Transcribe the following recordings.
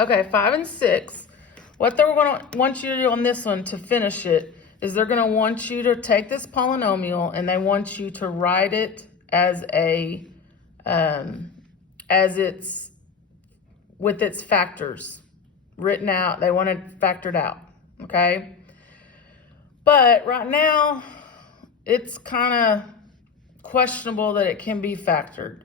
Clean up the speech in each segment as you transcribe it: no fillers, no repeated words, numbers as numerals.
Okay, 5 and 6. What they're going to want you to do on this one to finish it is they're going to want you to take this polynomial and they want you to write it as it's with its factors written out. They want it factored out, okay? But right now, it's kind of questionable that it can be factored.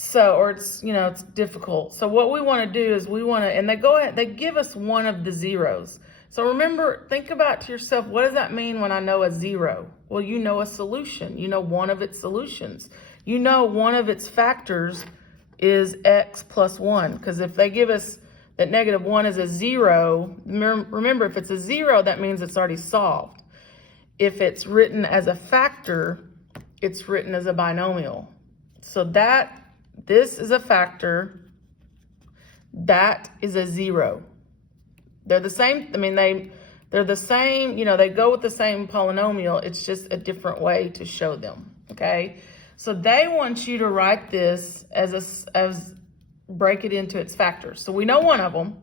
So, or it's, it's difficult. So what we want to do is and they give us one of the zeros. So remember, think about to yourself, what does that mean when I know a zero? Well, you know a solution. You know one of its solutions. You know one of its factors is x plus 1. Because if they give us that -1 is a zero, remember, if it's a zero, that means it's already solved. If it's written as a factor, it's written as a binomial. So this is a factor, that is a zero. They're the same, they're the same, they go with the same polynomial, it's just a different way to show them, okay? So they want you to write this as break it into its factors. So we know one of them.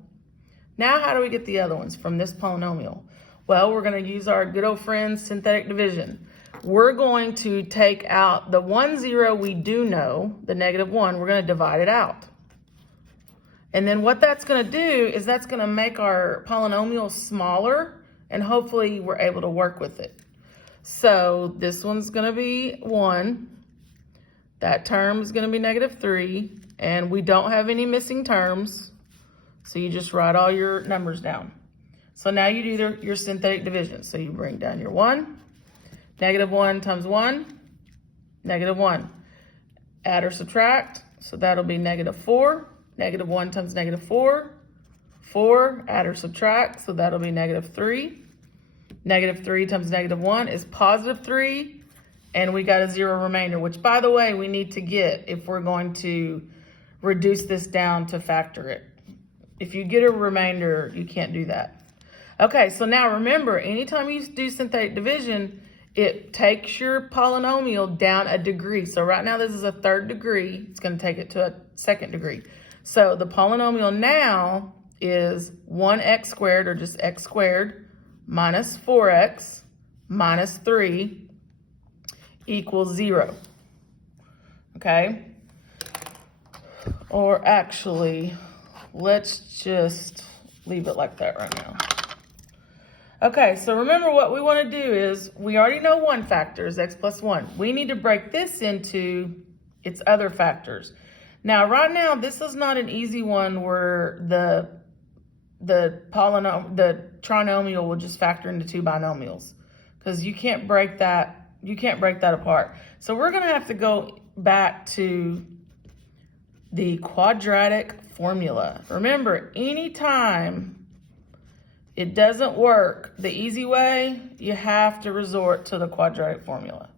Now how do we get the other ones from this polynomial? Well, we're gonna use our good old friend synthetic division. We're going to take out the 1 0 we do know, the -1, we're going to divide it out. And then what that's going to do is that's going to make our polynomial smaller, and hopefully we're able to work with it. So this one's going to be 1. That term is going to be -3, and we don't have any missing terms. So you just write all your numbers down. So now you do your synthetic division. So you bring down your 1. -1 times 1, -1. Add or subtract, so that'll be -4. -1 times -4, 4. Add or subtract, so that'll be -3. -3 times -1 is +3, and we got a 0 remainder, which, by the way, we need to get if we're going to reduce this down to factor it. If you get a remainder, you can't do that. Okay, so now remember, anytime you do synthetic division, it takes your polynomial down a degree. So right now this is a 3rd degree. It's going to take it to a 2nd degree. So the polynomial now is 1x squared, or just x squared, minus 4x minus 3 equals 0. Okay? Or actually, let's just leave it like that right now. Okay, so remember what we want to do is, we already know one factor is x plus 1. We need to break this into its other factors. Now, right now, this is not an easy one where the trinomial will just factor into 2 binomials, because you can't break that apart. So we're going to have to go back to the quadratic formula. Remember, anytime it doesn't work the easy way, you have to resort to the quadratic formula.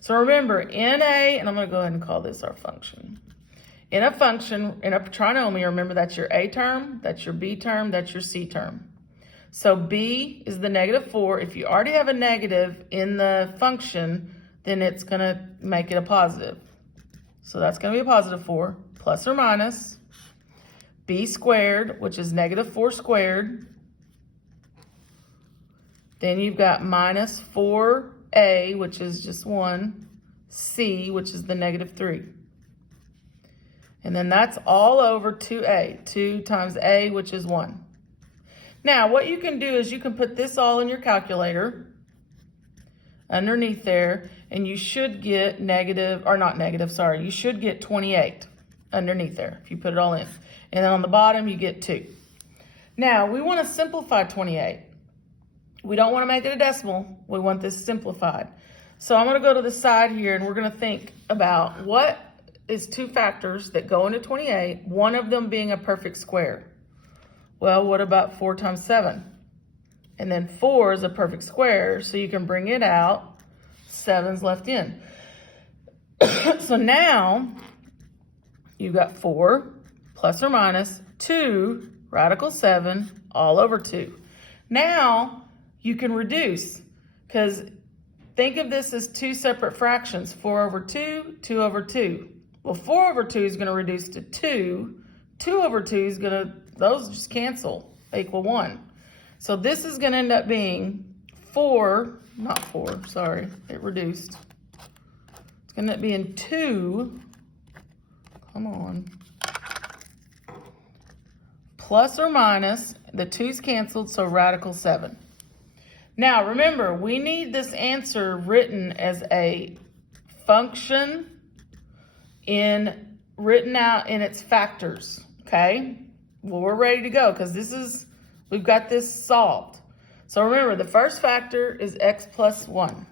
So remember, and I'm going to go ahead and call this our function. In a function, in a trinomial, remember that's your a term, that's your b term, that's your c term. So b is the -4. If you already have a negative in the function, then it's going to make it a positive. So that's going to be a +4, plus or minus b squared, which is -4 squared. Then you've got minus 4a, which is just 1, c, which is the -3. And then that's all over 2a, 2 times a, which is 1. Now, what you can do is you can put this all in your calculator underneath there, and you should get you should get 28 underneath there if you put it all in. And then on the bottom, you get 2. Now, we want to simplify 28. We don't want to make it a decimal. We want this simplified. So I'm going to go to the side here, and we're going to think about what is 2 factors that go into 28, one of them being a perfect square. Well, what about 4 times 7? And then 4 is a perfect square, so you can bring it out. 7's left in. So now you've got 4 plus or minus 2 radical 7 all over 2. Now you can reduce, because think of this as 2 separate fractions, 4 over 2, 2 over 2. Well, 4 over 2 is going to reduce to 2. 2 over 2 is gonna, those just cancel, equal 1. So this is gonna end up being 4, not 4, sorry, it reduced. It's gonna end up being 2, come on, plus or minus, the 2's canceled, so radical 7. Now remember, we need this answer written as a function written out in its factors, okay? Well, we're ready to go because we've got this solved. So remember, the first factor is x plus 1.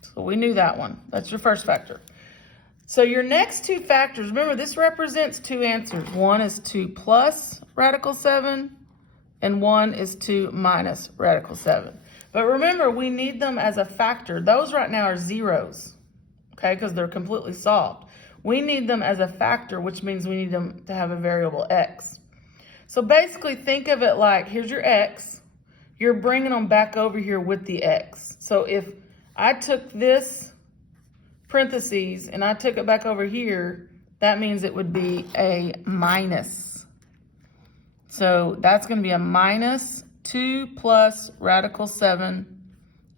So we knew that one. That's your first factor. So your next two factors, remember this represents two answers. One is 2 plus radical 7 and one is 2 minus radical 7. But remember, we need them as a factor. Those right now are zeros, okay, because they're completely solved. We need them as a factor, which means we need them to have a variable x. So basically think of it like, here's your x. You're bringing them back over here with the x. So if I took this parentheses and I took it back over here, that means it would be a minus. So that's going to be a minus 2 plus radical 7,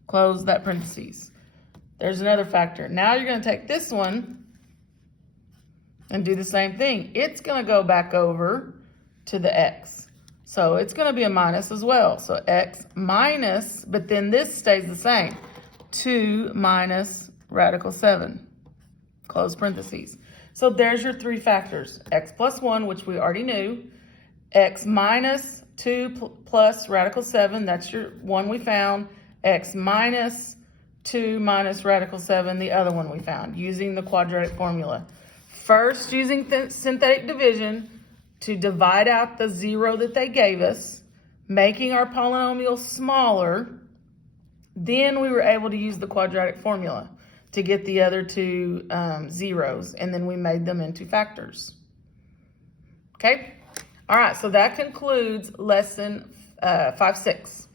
close that parentheses. There's another factor. Now you're going to take this one and do the same thing. It's going to go back over to the x. So it's going to be a minus as well. So x minus, but then this stays the same. 2 minus radical 7, close parentheses. So there's your three factors. X plus 1, which we already knew. X minus 2 plus radical 7, that's your one we found. X minus 2 minus radical 7, the other one we found, using the quadratic formula. First, using synthetic division to divide out the 0 that they gave us, making our polynomial smaller. Then we were able to use the quadratic formula to get the other two zeros, and then we made them into factors. Okay? All right, so that concludes lesson 5-6.